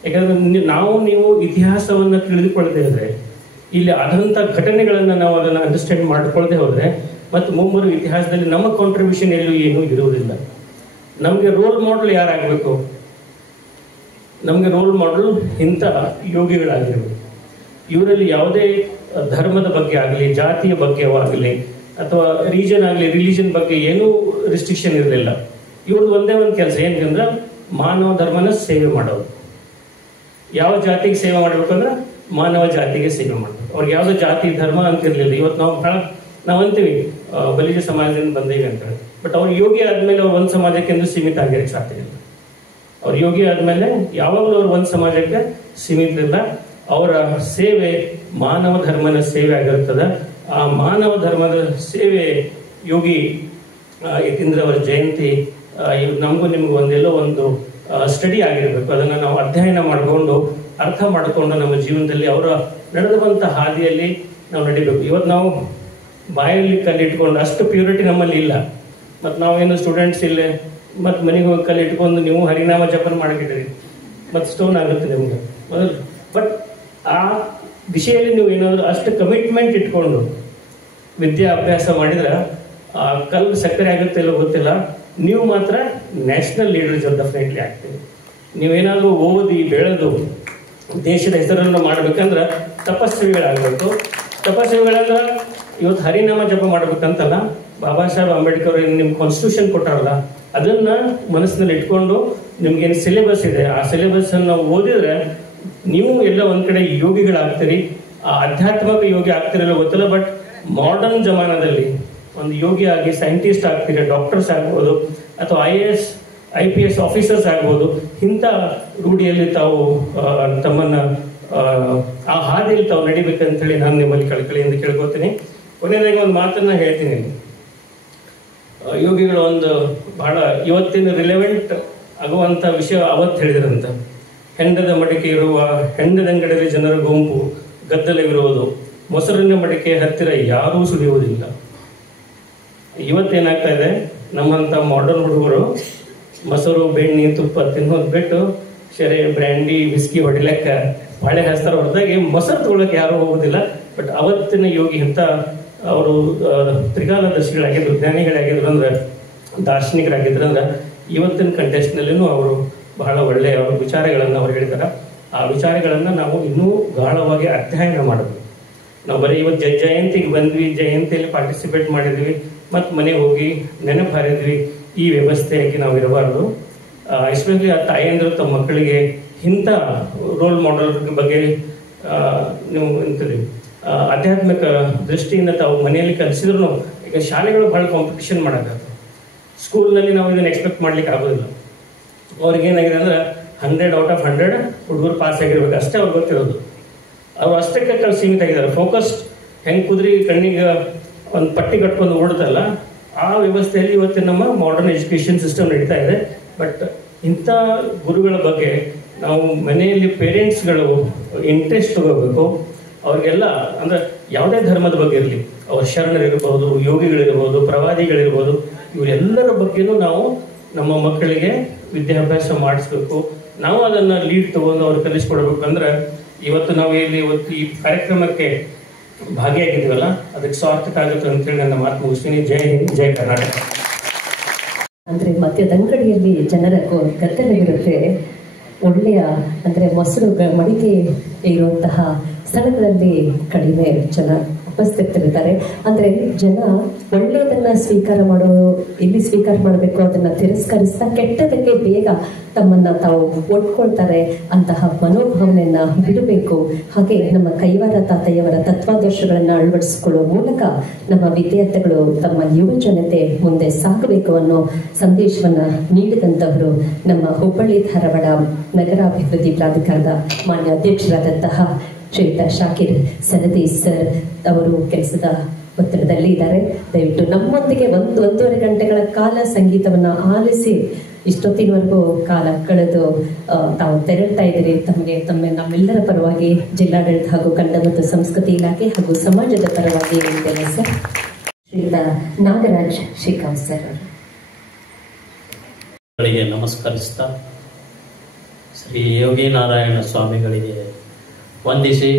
ಯಾಕಂದ್ರೆ ನೀವು ಇತಿಹಾಸವನ್ನ ತಿಳಿದುಕೊಳ್ಳದೆ ಹೋದ್ರೆ, ಇಲ್ಲಿ ಆದಂಥ ಘಟನೆಗಳನ್ನ ನಾವು ಅದನ್ನ ಅಂಡರ್ಸ್ಟ್ಯಾಂಡ್ ಮಾಡ್ಕೊಳ್ದೆ ಹೋದ್ರೆ ಮತ್ತು ಮುಂಬರುವ ಇತಿಹಾಸದಲ್ಲಿ ನಮ್ಮ ಕಾಂಟ್ರಿಬ್ಯೂಷನ್ ಎಲ್ಲೂ ಏನೂ ಇರುವುದಿಲ್ಲ. ನಮಗೆ ರೋಲ್ ಮಾಡೆಲ್ ಯಾರಾಗಬೇಕು? ನಮಗೆ ರೋಲ್ ಮಾಡೆಲ್ ಇಂಥ ಯೋಗಿಗಳಾಗಿರ್ಬೇಕು. ಇವರಲ್ಲಿ ಯಾವುದೇ ಧರ್ಮದ ಬಗ್ಗೆ ಆಗಲಿ, ಜಾತಿಯ ಬಗ್ಗೆ ಆಗಲಿ, ಅಥವಾ ರೀಜನ್ ಆಗಲಿ, ರಿಲಿಜನ್ ಬಗ್ಗೆ ಏನೂ ರಿಸ್ಟ್ರಿಕ್ಷನ್ ಇರಲಿಲ್ಲ. ಇವ್ರದ್ದು ಒಂದೇ ಒಂದು ಕೆಲಸ ಏನಂದ್ರೆ ಮಾನವ ಧರ್ಮನ ಸೇವೆ ಮಾಡೋದು. ಯಾವ ಜಾತಿಗೆ ಸೇವೆ ಮಾಡ್ಬೇಕಂದ್ರೆ ಮಾನವ ಜಾತಿಗೆ ಸೇವೆ ಮಾಡ್ಬೇಕು. ಅವ್ರಿಗೆ ಯಾವುದೋ ಜಾತಿ ಧರ್ಮ ಅಂತ ಇರಲಿಲ್ಲ. ಇವತ್ತು ನಾವು ಅಂತೀವಿ ಬಲಿಜ ಸಮಾಜದಿಂದ ಬಂದೀವಿ ಅಂತ ಹೇಳಿ. ಬಟ್ ಅವ್ರು ಯೋಗಿ ಆದ್ಮೇಲೆ ಅವ್ರು ಒಂದು ಸಮಾಜಕ್ಕೆ ಎಂದು ಸೀಮಿತ ಆಗಿರಕ್ಕೆ ಸಾಧ್ಯ ಇಲ್ಲ. ಅವ್ರು ಯೋಗಿ ಆದ್ಮೇಲೆ ಯಾವಾಗಲೂ ಅವ್ರು ಒಂದು ಸಮಾಜಕ್ಕೆ ಸೀಮಿತ ಇಲ್ಲ. ಅವರ ಸೇವೆ ಮಾನವ ಧರ್ಮನ ಸೇವೆ ಆಗಿರ್ತದೆ. ಆ ಮಾನವ ಧರ್ಮದ ಸೇವೆ ಯೋಗಿ ಯತೀಂದ್ರ ಅವರ ಜಯಂತಿ ನಮಗೂ ನಿಮಗೂ ಒಂದೆಲ್ಲೋ ಒಂದು ಸ್ಟಡಿ ಆಗಿರಬೇಕು. ಅದನ್ನು ನಾವು ಅಧ್ಯಯನ ಮಾಡಿಕೊಂಡು ಅರ್ಥ ಮಾಡಿಕೊಂಡು ನಮ್ಮ ಜೀವನದಲ್ಲಿ ಅವರ ನಡೆದುವಂಥ ಹಾದಿಯಲ್ಲಿ ನಾವು ನಡಿಬೇಕು. ಇವತ್ತು ನಾವು ಬಾಯಲ್ಲಿ ಕಲ್ಲಿಟ್ಕೊಂಡು ಅಷ್ಟು ಪ್ಯೂರಿಟಿ ನಮ್ಮಲ್ಲಿ ಇಲ್ಲ. ಮತ್ತು ನಾವೇನು ಸ್ಟೂಡೆಂಟ್ಸ್ ಇಲ್ಲೇ ಮತ್ತು ಮನೆಗೆ ಹೋಗಿ ಕಲ್ಲಿಟ್ಕೊಂಡು ನೀವು ಹರಿನಾಮ ಜಪನ ಮಾಡಿದ್ದೀರಿ, ಮತ್ತು ಸ್ಟೋನ್ ಆಗುತ್ತೆ ನಿಮ್ಗೆ ಮೊದಲು. ಬಟ್ ಆ ದಿಶೆಯಲ್ಲಿ ನೀವು ಏನಾದರೂ ಅಷ್ಟು ಕಮಿಟ್ಮೆಂಟ್ ಇಟ್ಕೊಂಡು ವಿದ್ಯಾಭ್ಯಾಸ ಮಾಡಿದ್ರೆ ಆ ಕಲ್ಲು ಸಕ್ಕರೆ ಆಗುತ್ತೆ ಇಲ್ಲೋ ಗೊತ್ತಿಲ್ಲ, ನೀವು ಮಾತ್ರ ನ್ಯಾಷನಲ್ ಲೀಡರ್ಸ್ ಡೆಫಿನೆಟ್ಲಿ ಆಗ್ತೀವಿ. ನೀವೇನಾದರೂ ಓದಿ ಬೆಳೆದು ದೇಶದ ಹೆಸರನ್ನು ಮಾಡ್ಬೇಕಂದ್ರೆ ತಪಸ್ವಿಗಳಾಗಬೇಕು. ತಪಸ್ವಿಗಳಂದ್ರೆ ಇವತ್ತು ಹರಿನಾಮ ಜಪ ಮಾಡ್ಬೇಕಂತಲ್ಲ, ಬಾಬಾ ಸಾಹೇಬ್ ಅಂಬೇಡ್ಕರ್ ಏನು ನಿಮ್ಮ ಕಾನ್ಸ್ಟಿಟ್ಯೂಷನ್ ಕೊಟ್ಟಾರಲ್ಲ, ಅದನ್ನ ಮನಸ್ಸಿನಲ್ಲಿ ಇಟ್ಕೊಂಡು ನಿಮ್ಗೇನು ಸಿಲೆಬಸ್ ಇದೆ ಆ ಸಿಲೆಬಸ್ ಅನ್ನು ಓದಿದ್ರೆ ನೀವು ಎಲ್ಲ ಒಂದ್ ಕಡೆ ಯೋಗಿಗಳಾಗ್ತೀರಿ. ಆ ಆಧ್ಯಾತ್ಮಿಕ ಯೋಗಿ ಆಗ್ತಿರಲ್ಲ ಗೊತ್ತಿಲ್ಲ, ಬಟ್ ಮಾಡರ್ನ್ ಜಮಾನದಲ್ಲಿ ಒಂದು ಯೋಗಿ ಆಗಿ ಸೈಂಟಿಸ್ಟ್ ಆಗ್ತೀರಿ, ಡಾಕ್ಟರ್ಸ್ ಆಗ್ಬೋದು ಅಥವಾ IPS ಆಫೀಸರ್ಸ್ ಆಗ್ಬೋದು. ಇಂಥ ರೂಢಿಯಲ್ಲಿ ತಾವು ತಮ್ಮನ್ನ ಆ ಹಾದಿಯಲ್ಲಿ ತಾವು ನಡಿಬೇಕಂತ ಹೇಳಿ ನಾನು ನಿಮ್ಮಲ್ಲಿ ಕಳಕಳಿಯಿಂದ ಕೇಳ್ಕೊತೀನಿ. ಕೊನೆಯದಾಗಿ ಒಂದು ಮಾತನ್ನ ಹೇಳ್ತೀನಿ. ಯೋಗಿಗಳು ಒಂದು ಬಹಳ ಇವತ್ತಿನ ರಿಲೆವೆಂಟ್ ಆಗುವಂತ ವಿಷಯ ಅವತ್ತು ಹೇಳಿದ್ರಂತ. ಹೆಂಡದ ಮಡಿಕೆ ಇರುವ ಹೆಂಡದಂಗಡಲ್ಲಿ ಜನರ ಗುಂಪು ಗದ್ದಲವಿರುವುದು, ಮೊಸರಿನ ಮಡಿಕೆ ಹತ್ತಿರ ಯಾರೂ ಸುಳಿಯುವುದಿಲ್ಲ. ಇವತ್ತೇನಾಗ್ತಾ ಇದೆ, ನಮ್ಮಂತ ಮಾಡರ್ನ್ ಹುಡುಗರು ಮೊಸರು ಬೆಣ್ಣೆ ತುಪ್ಪ ತಿನ್ನೋದು ಬಿಟ್ಟು ಶೆರೆ ಬ್ರ್ಯಾಂಡಿ ವಿಸ್ಕಿ ಹೊಡಿಲಕ್ಕ ಬಾಳೆ ಹಸ್ತಾರ ಹೊರತಾಗಿ ಮೊಸರು ತಗೊಳಕ್ಕೆ ಯಾರು ಹೋಗುದಿಲ್ಲ. ಬಟ್ ಅವತ್ತಿನ ಯೋಗಿ ಅಂತ ಅವರು ತ್ರಿಕಾಲದರ್ಶಿಗಳಾಗಿದ್ರು, ಜ್ಞಾನಿಗಳಾಗಿದ್ರು, ಅಂದ್ರೆ ದಾರ್ಶನಿಕರಾಗಿದ್ರು. ಅಂದ್ರೆ ಇವತ್ತಿನ ಕಂಟೆಸ್ಟ್ನಲ್ಲಿನೂ ಅವರು ಬಹಳ ಒಳ್ಳೆಯ ಅವ್ರ ವಿಚಾರಗಳನ್ನು ಅವ್ರು ಹೇಳಿದಾರೆ. ಆ ವಿಚಾರಗಳನ್ನು ನಾವು ಇನ್ನೂ ಗಾಢವಾಗಿ ಅಧ್ಯಯನ ಮಾಡಬೇಕು. ನಾವು ಬರೀ ಇವತ್ತು ಜಯಂತಿಗೆ ಬಂದ್ವಿ, ಜಯಂತಿಯಲ್ಲಿ ಪಾರ್ಟಿಸಿಪೇಟ್ ಮಾಡಿದ್ವಿ, ಮತ್ತು ಮನೆಗೆ ಹೋಗಿ ನೆನಪು ಹಾರಿದ್ವಿ, ಈ ವ್ಯವಸ್ಥೆಯಾಗಿ ನಾವು ಇರಬಾರ್ದು. ಎಸ್ಪೆಷಲಿ ಆ ತಾಯಿಯಂದ್ರು ತಮ್ಮ ಮಕ್ಕಳಿಗೆ ಇಂಥ ರೋಲ್ ಮಾಡೆಲ್ ಬಗ್ಗೆ ನೀವು ಎಂತದೆ ಆಧ್ಯಾತ್ಮಿಕ ದೃಷ್ಟಿಯಿಂದ ತಾವು ಮನೆಯಲ್ಲಿ ಕಲಿಸಿದ್ರು. ಈಗ ಶಾಲೆಗಳು ಬಹಳ ಕಾಂಪಿಟಿಷನ್ ಮಾಡಕ್ಕೆ, ಸ್ಕೂಲ್ನಲ್ಲಿ ನಾವು ಇದನ್ನು ಎಕ್ಸ್ಪೆಕ್ಟ್ ಮಾಡ್ಲಿಕ್ಕೆ ಆಗೋದಿಲ್ಲ. ಅವ್ರಿಗೇನಾಗಿದೆ ಅಂದ್ರೆ 100 ಔಟ್ ಆಫ್ 100 ಹುಡುಗರು ಪಾಸ್ ಆಗಿರ್ಬೇಕು ಅಷ್ಟೇ ಅವ್ರಿಗೆ ಗೊತ್ತಿರೋದು. ಅವ್ರು ಅಷ್ಟಕ್ಕೆ ಸೀಮಿತ ಆಗಿದ್ದಾರೆ. ಫೋಕಸ್ಡ್ ಹೆಂಗೆ ಕುದುರೆ ಕಣ್ಣಿಗೆ ಒಂದು ಪಟ್ಟಿ ಕಟ್ಕೊಂಡು ಓಡುತ್ತಲ್ಲ, ಆ ವ್ಯವಸ್ಥೆಯಲ್ಲಿ ಇವತ್ತಿನ ನಮ್ಮ ಮಾಡರ್ನ್ ಎಜುಕೇಶನ್ ಸಿಸ್ಟಮ್ ನಡೀತಾ ಇದೆ. ಬಟ್ ಇಂಥ ಗುರುಗಳ ಬಗ್ಗೆ ನಾವು ಮನೆಯಲ್ಲಿ ಪೇರೆಂಟ್ಸ್ಗಳು ಇಂಟ್ರೆಸ್ಟ್ ತಗೋಬೇಕು. ಅವ್ರಿಗೆಲ್ಲ ಅಂದ್ರೆ ಯಾವುದೇ ಧರ್ಮದ ಬಗ್ಗೆ ಇರಲಿ, ಅವ್ರ ಶರಣರಿರ್ಬೋದು, ಯೋಗಿಗಳಿರ್ಬೋದು, ಪ್ರವಾದಿಗಳಿರ್ಬೋದು, ಇವರೆಲ್ಲರ ಬಗ್ಗೆನೂ ನಾವು ನಮ್ಮ ಮಕ್ಕಳಿಗೆ ವಿದ್ಯಾಭ್ಯಾಸ ಮಾಡಿಸ್ಬೇಕು. ನಾವು ಅದನ್ನ ಲೀಡ್ ತಗೊಂಡು ಅವ್ರು ಕಲಿಸ್ಕೊಡ್ಬೇಕು. ಅಂದ್ರೆ ಇವತ್ತು ನಾವು ಇವತ್ತು ಈ ಕಾರ್ಯಕ್ರಮಕ್ಕೆ ಭಾಗಿಯಾಗಿದ್ದೀವಲ್ಲ, ಅದಕ್ಕೆ ಸಾರ್ಥಕ ಆಗುತ್ತೆ ಅಂತೇಳಿ ನನ್ನ ಮಾತು ಮುಗಿಸ್ತೀನಿ. ಜೈ ಹಿಂದ್, ಜೈ ಕರ್ನಾಟಕ. ಅಂದ್ರೆ ಮದ್ಯದಂಗಡಿಯಲ್ಲಿ ಜನರ ಗದ್ದಲವಿರುತ್ತೆ. ಒಳ್ಳೆಯ ಅಂದ್ರೆ ಮೊಸರು ಮಡಿಕೆ ಇರುವಂತಹ ಸ್ಥಳಗಳಲ್ಲಿ ಕಡಿಮೆ ಜನ ಉಪಸ್ಥಿತರಿದ್ದಾರೆ. ಅಂದ್ರೆ ಜನ ಒಳ್ಳೆಯದನ್ನ ಸ್ವೀಕಾರ ಎಲ್ಲಿ ಸ್ವೀಕಾರ ಮಾಡಬೇಕು ಅದನ್ನ ತಿರಸ್ಕರಿಸ್ತಾ ಕೆಟ್ಟದಕ್ಕೆ ಬೇಗ ತಮ್ಮನ್ನ ತಾವು ಒಡ್ಕೊಳ್ತಾರೆ. ಅಂತಹ ಮನೋಭಾವನೆಯನ್ನ ಬಿಡಬೇಕು. ಹಾಗೆ ನಮ್ಮ ಕೈವಾರ ತಾತಯ್ಯವರ ತತ್ವಾದರ್ಶಗಳನ್ನ ಅಳವಡಿಸಿಕೊಳ್ಳುವ ಮೂಲಕ ನಮ್ಮ ವಿದ್ಯಾರ್ಥಿಗಳು ತಮ್ಮ ಯುವ ಜನತೆ ಮುಂದೆ ಸಾಗಬೇಕು ಅನ್ನೋ ಸಂದೇಶವನ್ನ ನೀಡಿದಂತವರು ನಮ್ಮ ಹುಬ್ಬಳ್ಳಿ ಧಾರವಾಡ ನಗರಾಭಿವೃದ್ಧಿ ಪ್ರಾಧಿಕಾರದ ಮಾನ್ಯ ಅಧ್ಯಕ್ಷರಾದಂತಹ ಶ್ರೀಯುತ ಶಾಕಿರ್ ಸನದಿ ಸರ್ ಅವರು ಕೆಲಸದ ಒತ್ತಡದಲ್ಲಿ ಇದ್ದಾರೆ. ದಯವಿಟ್ಟು ನಮ್ಮೊಂದಿಗೆ ಒಂದೂವರೆ ಗಂಟೆಗಳ ಕಾಲ ಸಂಗೀತವನ್ನ ಆಲಿಸಿ ಇಷ್ಟೊತ್ತಿನವರೆಗೂ ಕಾಲ ಕಳೆದು ತಾವು ತೆರಳ್ತಾ ಇದ್ದೀರಿ. ನಮ್ಮೆಲ್ಲರ ಪರವಾಗಿ ಜಿಲ್ಲಾಡಳಿತ ಹಾಗೂ ಕನ್ನಡ ಮತ್ತು ಸಂಸ್ಕೃತಿ ಇಲಾಖೆ ಹಾಗೂ ಸಮಾಜದ ಪರವಾಗಿ ಹೇಳಿದ್ದೇನೆ ಸರ್. ಶ್ರೀಯುತ ನಾಗರಾಜ್ ಶ್ರೀಕಾಂತ್ ಸರ್ ಗಳಿಗೆ ನಮಸ್ಕರಿಸ್ತಾ ಶ್ರೀ ಯೋಗಿ ನಾರಾಯಣ ಸ್ವಾಮಿಗಳಿಗೆ ವಂದಿಸಿ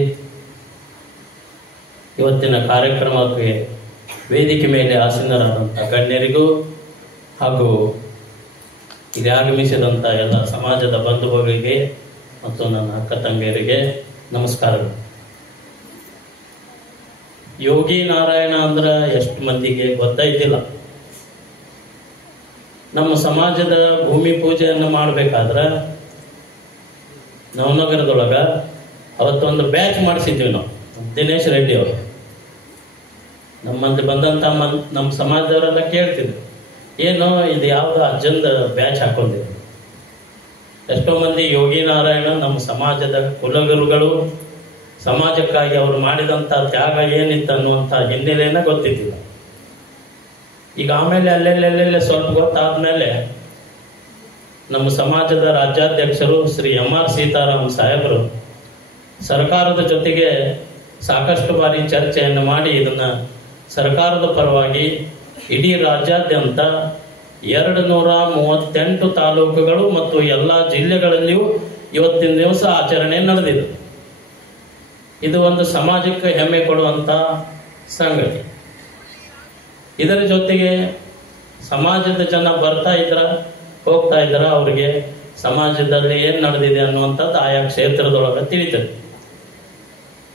ಇವತ್ತಿನ ಕಾರ್ಯಕ್ರಮಕ್ಕೆ ವೇದಿಕೆ ಮೇಲೆ ಆಸೀನರಾದಂಥ ಗಣ್ಯರಿಗೂ ಹಾಗೂ ಇಲ್ಲಿ ಆಗಮಿಸಿದಂಥ ಎಲ್ಲ ಸಮಾಜದ ಬಂಧುಗಳಿಗೆ ಮತ್ತು ನನ್ನ ಅಕ್ಕ ತಂಗಿಯರಿಗೆ ನಮಸ್ಕಾರಗಳು. ಯೋಗಿ ನಾರಾಯಣ ಅಂದ್ರೆ ಎಷ್ಟು ಮಂದಿಗೆ ಗೊತ್ತಾಯ್ತಿಲ್ಲ. ನಮ್ಮ ಸಮಾಜದ ಭೂಮಿ ಪೂಜೆಯನ್ನು ಮಾಡಬೇಕಾದ್ರೆ ನವನಗರದೊಳಗ ಅವತ್ತೊಂದು ಬ್ಯಾಚ್ ಮಾಡಿಸಿದ್ವಿ ನಾವು. ದಿನೇಶ್ ರೆಡ್ಡಿ ಅವರು ನಮ್ಮಂತೆ ಬಂದಂತ ನಮ್ಮ ಸಮಾಜದವರೆಲ್ಲ ಕೇಳ್ತಿದ್ರು, ಏನೋ ಇದು ಯಾವ್ದು ಅಜ್ಜಂದ ಬ್ಯಾಚ್ ಹಾಕೊಂಡಿದ್ರು. ಎಷ್ಟೋ ಮಂದಿ ಯೋಗಿ ನಾರಾಯಣ ನಮ್ಮ ಸಮಾಜದ ಕುಲಗುರುಗಳು, ಸಮಾಜಕ್ಕಾಗಿ ಅವರು ಮಾಡಿದಂಥ ತ್ಯಾಗ ಏನಿತ್ತು ಅನ್ನುವಂಥ ಹಿನ್ನೆಲೆಯನ್ನ ಗೊತ್ತಿದ್ದಿಲ್ಲ. ಈಗ ಆಮೇಲೆ ಅಲ್ಲೆಲ್ಲೆಲ್ಲೆಲ್ಲೆ ಸ್ವಲ್ಪ ಗೊತ್ತಾದ್ಮೇಲೆ ನಮ್ಮ ಸಮಾಜದ ರಾಜ್ಯಾಧ್ಯಕ್ಷರು ಶ್ರೀ MR ಸೀತಾರಾಮ್ ಸಾಹೇಬರು ಸರ್ಕಾರದ ಜೊತೆಗೆ ಸಾಕಷ್ಟು ಬಾರಿ ಚರ್ಚೆಯನ್ನು ಮಾಡಿ ಇದನ್ನು ಸರ್ಕಾರದ ಪರವಾಗಿ ಇಡೀ ರಾಜ್ಯಾದ್ಯಂತ 238 ತಾಲೂಕುಗಳು ಮತ್ತು ಎಲ್ಲ ಜಿಲ್ಲೆಗಳಲ್ಲಿಯೂ ಇವತ್ತಿನ ದಿವಸ ಆಚರಣೆ ನಡೆದಿದೆ. ಇದು ಒಂದು ಸಮಾಜಕ್ಕೆ ಹೆಮ್ಮೆ ಕೊಡುವಂಥ ಸಂಗತಿ. ಇದರ ಜೊತೆಗೆ ಸಮಾಜದ ಜನ ಬರ್ತಾ ಇದ್ರ ಹೋಗ್ತಾ ಇದ್ರ ಅವರಿಗೆ ಸಮಾಜದಲ್ಲಿ ಏನು ನಡೆದಿದೆ ಅನ್ನುವಂಥದ್ದು ಆಯಾ ಕ್ಷೇತ್ರದೊಳಗೆ ತಿಳಿತದೆ.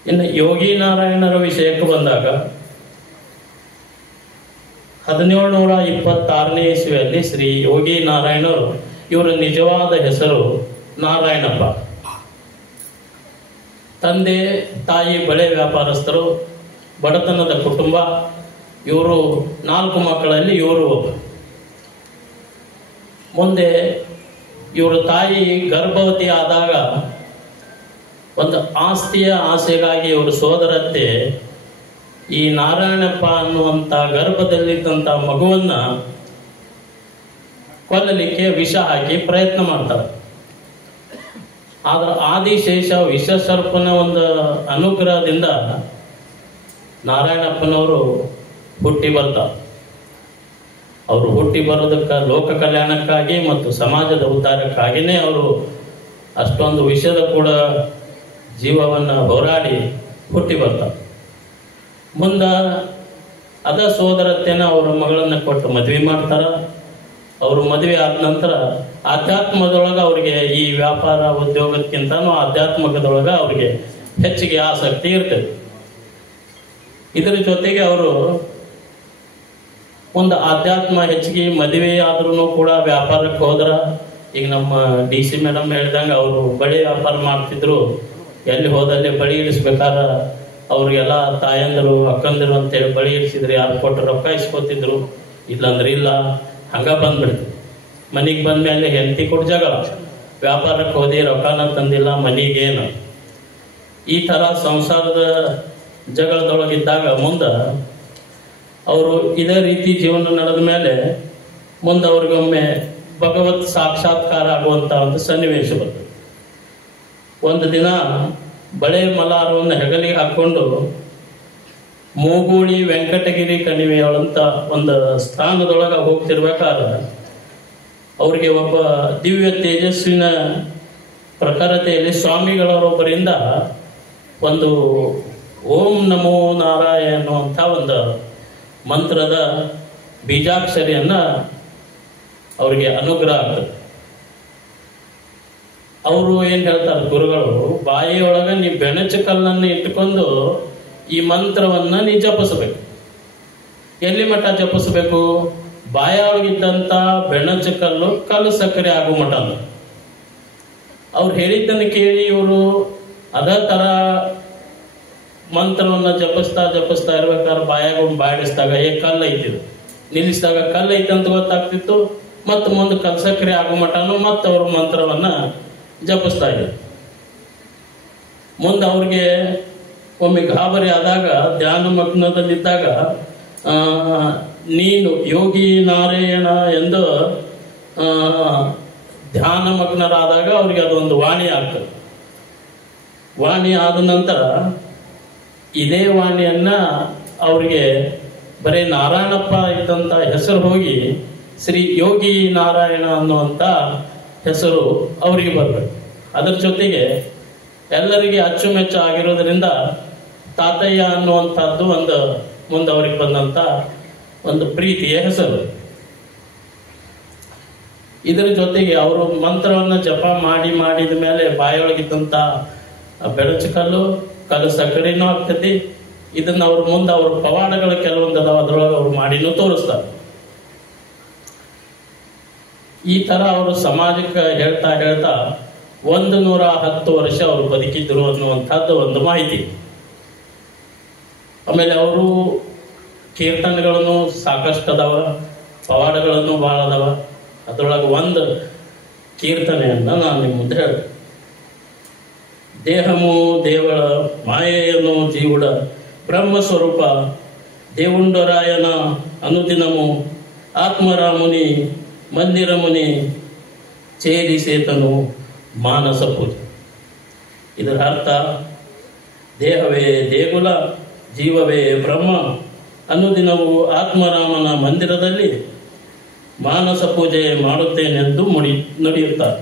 ಇನ್ನು ಯೋಗಿ ನಾರಾಯಣರ ವಿಷಯಕ್ಕೆ ಬಂದಾಗ 1726ನೇ ಇಸ್ವಿಯಲ್ಲಿ ಶ್ರೀ ಯೋಗಿ ನಾರಾಯಣರು, ಇವರ ನಿಜವಾದ ಹೆಸರು ನಾರಾಯಣಪ್ಪ. ತಂದೆ ತಾಯಿ ಬಳೆ ವ್ಯಾಪಾರಸ್ಥರು, ಬಡತನದ ಕುಟುಂಬ. ಇವರು 4 ಮಕ್ಕಳಲ್ಲಿ ಇವರು ಒಬ್ಬ. ಮುಂದೆ ಇವರು ತಾಯಿ ಗರ್ಭವತಿ ಆದಾಗ ಒಂದು ಆಸ್ತಿಯ ಆಸೆಗಾಗಿ ಇವರು ಸೋದರತ್ತೆ ಈ ನಾರಾಯಣಪ್ಪ ಅನ್ನುವಂಥ ಗರ್ಭದಲ್ಲಿದ್ದಂಥ ಮಗುವನ್ನ ಕೊಲ್ಲಲಿಕ್ಕೆ ವಿಷ ಹಾಕಿ ಪ್ರಯತ್ನ ಮಾಡ್ತಾರೆ. ಆದ್ರೆ ಆದಿಶೇಷ ವಿಷಸರ್ಪನ ಒಂದು ಅನುಗ್ರಹದಿಂದ ನಾರಾಯಣಪ್ಪನವರು ಹುಟ್ಟಿ ಬರ್ತಾರೆ. ಅವರು ಹುಟ್ಟಿ ಬರೋದಕ್ಕೆ ಲೋಕ ಕಲ್ಯಾಣಕ್ಕಾಗಿ ಮತ್ತು ಸಮಾಜದ ಉದ್ಧಾರಕ್ಕಾಗಿಯೇ ಅವರು ಅಷ್ಟೊಂದು ವಿಷದ ಕೂಡ ಜೀವವನ್ನು ಹೋರಾಡಿ ಹುಟ್ಟಿ ಬರ್ತಾರೆ. ಮುಂದೆ ಅದ ಸೋದರತ್ತೆನ ಅವರ ಮಗಳನ್ನ ಕೊಟ್ಟು ಮದುವೆ ಮಾಡ್ತಾರ. ಅವರು ಮದುವೆ ಆದ ನಂತರ ಆಧ್ಯಾತ್ಮದೊಳಗೆ ಅವರಿಗೆ ಈ ವ್ಯಾಪಾರ ಉದ್ಯೋಗಕ್ಕಿಂತನೂ ಆಧ್ಯಾತ್ಮಕದೊಳಗೆ ಅವರಿಗೆ ಹೆಚ್ಚಿಗೆ ಆಸಕ್ತಿ ಇರ್ತದೆ. ಇದರ ಜೊತೆಗೆ ಅವರು ಒಂದು ಆಧ್ಯಾತ್ಮ ಹೆಚ್ಚಿಗೆ ಮದುವೆ ಆದ್ರೂ ಕೂಡ ವ್ಯಾಪಾರಕ್ಕೆ ಹೋದ್ರ, ಈಗ ನಮ್ಮ DC ಮೇಡಮ್ ಹೇಳಿದಂಗೆ ಅವರು ಬಳಿ ವ್ಯಾಪಾರ ಮಾಡ್ತಿದ್ರು. ಎಲ್ಲಿ ಹೋದಲ್ಲಿ ಬಳಿ ಇಡಿಸ್ಬೇಕಾರ ಅವ್ರಿಗೆಲ್ಲ ತಾಯಂದರು ಅಕ್ಕಂದಿರು ಅಂತೇಳಿ ಬಳಿ ಇಡಿಸಿದ್ರು. ಯಾರು ಕೊಟ್ಟು ರೊಕ್ಕ ಇಸ್ಕೊತಿದ್ರು, ಇಲ್ಲಾಂದ್ರೆ ಇಲ್ಲ, ಹಂಗ ಬಂದ್ಬಿಡ್ತು. ಮನೆಗೆ ಬಂದ್ಮೇಲೆ ಹೆಂಡತಿ ಕೊಟ್ಟು ಜಗಳ, ವ್ಯಾಪಾರಕ್ಕೆ ಹೋದಿ ರೊಕ್ಕನ ತಂದಿಲ್ಲ ಮನೆಗೇನು, ಈ ತರ ಸಂಸಾರದ ಜಗಳದೊಳಗಿದ್ದಾಗ ಮುಂದೆ ಅವರು ಇದೇ ರೀತಿ ಜೀವನ ನಡೆದ ಮೇಲೆ ಮುಂದೆ ಅವ್ರಿಗೊಮ್ಮೆ ಭಗವತ್ ಸಾಕ್ಷಾತ್ಕಾರ ಆಗುವಂತ ಒಂದು ಸನ್ನಿವೇಶ ಬರ್ತದೆ. ಒಂದು ದಿನ ಬಳೆ ಮಲಾರವನ್ನು ಹೆಗಲಿಗೆ ಹಾಕೊಂಡು ಮೂಗೂಳಿ ವೆಂಕಟಗಿರಿ ಕಣಿವೆಯೊಳಂತ ಒಂದು ಸ್ಥಾನದೊಳಗೆ ಹೋಗ್ತಿರ್ಬೇಕಾದ್ರೆ ಅವರಿಗೆ ಒಬ್ಬ ದಿವ್ಯ ತೇಜಸ್ವಿನ ಪ್ರಖರತೆಯಲ್ಲಿ ಸ್ವಾಮಿಗಳವರೊಬ್ಬರಿಂದ ಒಂದು ಓಂ ನಮೋ ನಾರಾಯಣ ಅನ್ನುವಂಥ ಒಂದು ಮಂತ್ರದ ಬೀಜಾಕ್ಷರಿಯನ್ನ ಅವರಿಗೆ ಅನುಗ್ರಹ ಆಗ್ತದೆ. ಅವರು ಏನ್ ಹೇಳ್ತಾರೆ ಗುರುಗಳು, ಬಾಯಿಯೊಳಗೆ ನೀ ಬೆಣಚು ಕಲ್ಲನ್ನು ಇಟ್ಟುಕೊಂಡು ಈ ಮಂತ್ರವನ್ನ ನೀ ಜಪಿಸಬೇಕು. ಎಲ್ಲಿ ಮಠ ಜಪಿಸಬೇಕು? ಬಾಯೊಳಗಿದ್ದಂತ ಬೆಣಚು ಕಲ್ಲು ಸಕ್ಕರೆ ಆಗೋ ಮಠ. ಅವ್ರು ಹೇಳಿದ್ದನ್ನು ಕೇಳಿ ಇವರು ಅದೇ ತರ ಮಂತ್ರವನ್ನ ಜಪಿಸ್ತಾ ಇರ್ಬೇಕಾದ್ರೆ ಬಾಯಾಗ ಒಂದು ಬಾಡಿಸಿದಾಗ ಕಲ್ಲು ಐತಿದ್ರು, ನಿಲ್ಲಿಸಿದಾಗ ಕಲ್ಲು ಐತೆ ಅಂತ ಗೊತ್ತಾಗ್ತಿತ್ತು. ಮತ್ತೆ ಮುಂದೆ ಕಲ್ಲು ಸಕ್ಕರೆ ಆಗೋ ಮಠನು ಮತ್ತೆ ಅವ್ರ ಮಂತ್ರವನ್ನ ಜಪಿಸ್ತಾ ಇದ್ರು. ಮುಂದೆ ಅವ್ರಿಗೆ ಒಮ್ಮೆ ಗಾಬರಿ ಆದಾಗ, ಧ್ಯಾನ ಮಗ್ನದಲ್ಲಿದ್ದಾಗ ನೀನು ಯೋಗಿ ನಾರಾಯಣ ಎಂದು ಧ್ಯಾನ ಮಗ್ನರಾದಾಗ ಅವ್ರಿಗೆ ಅದೊಂದು ವಾಣಿ ಆಗ್ತದೆ. ವಾಣಿ ಆದ ನಂತರ ಇದೇ ವಾಣಿಯನ್ನ ಅವರಿಗೆ ಬರೀ ನಾರಾಯಣಪ್ಪ ಇದ್ದಂತ ಹೆಸರು ಹೋಗಿ ಶ್ರೀ ಯೋಗಿ ನಾರಾಯಣ ಅನ್ನುವಂಥ ಹೆಸರು ಅವರಿಗೆ ಬರಬೇಕು. ಅದರ ಜೊತೆಗೆ ಎಲ್ಲರಿಗೆ ಅಚ್ಚುಮೆಚ್ಚು ಆಗಿರೋದ್ರಿಂದ ತಾತಯ್ಯ ಅನ್ನುವಂಥದ್ದು ಒಂದು ಮುಂದೆ ಅವ್ರಿಗೆ ಬಂದಂತ ಒಂದು ಪ್ರೀತಿಯ ಹೆಸರು. ಇದರ ಜೊತೆಗೆ ಅವರು ಮಂತ್ರವನ್ನ ಜಪ ಮಾಡಿದ ಮೇಲೆ ಬಾಯೊಳಗಿದ್ದಂತ ಬೆಳಚು ಕಲ್ಲು ಸಕ್ಕರೆನೂ ಆಗ್ತೈತಿ. ಇದನ್ನ ಅವ್ರ ಮುಂದೆ ಅವ್ರ ಪವಾಡಗಳು ಕೆಲವೊಂದು ಅದಾವ, ಅದ್ರೊಳಗೆ ಅವ್ರು ಮಾಡಿನೂ ತೋರಿಸ್ತಾರೆ. ಈ ತರ ಅವರು ಸಮಾಜಕ್ಕೆ ಹೇಳ್ತಾ 110 ವರ್ಷ ಅವರು ಬದುಕಿದ್ರು ಅನ್ನುವಂಥದ್ದು ಒಂದು ಮಾಹಿತಿ. ಆಮೇಲೆ ಅವರು ಕೀರ್ತನೆಗಳನ್ನು ಸಾಕಷ್ಟು ಅದಾವ, ಪವಾಡಗಳನ್ನು ಬಹಳ ಅದಾವ. ಅದರೊಳಗೆ ಒಂದು ಕೀರ್ತನೆಯನ್ನ ನಾನು ನಿಮ್ಮ ಮುಂದೆ ಹೇಳ್ತೀನಿ. ದೇಹಮು ದೇವಳ ಮಾಯೆಯನ್ನು ಜೀವುಡ ಬ್ರಹ್ಮಸ್ವರೂಪ ದೇವುಂಡರಾಯನ ಅನುದಿನಮು ಆತ್ಮರಾಮುನಿ ಮಂದಿರಮುನಿ ಚೇರಿ ಸೇತನು ಮಾನಸ ಪೂಜೆ. ಇದರ ಅರ್ಥ ದೇಹವೇ ದೇಗುಲ, ಜೀವವೇ ಬ್ರಹ್ಮ. ಅನುದಿನವೂ ಆತ್ಮರಾಮನ ಮಂದಿರದಲ್ಲಿ ಮಾನಸ ಪೂಜೆ ಮಾಡುತ್ತೇನೆಂದು ನುಡಿಯುತ್ತಾರೆ.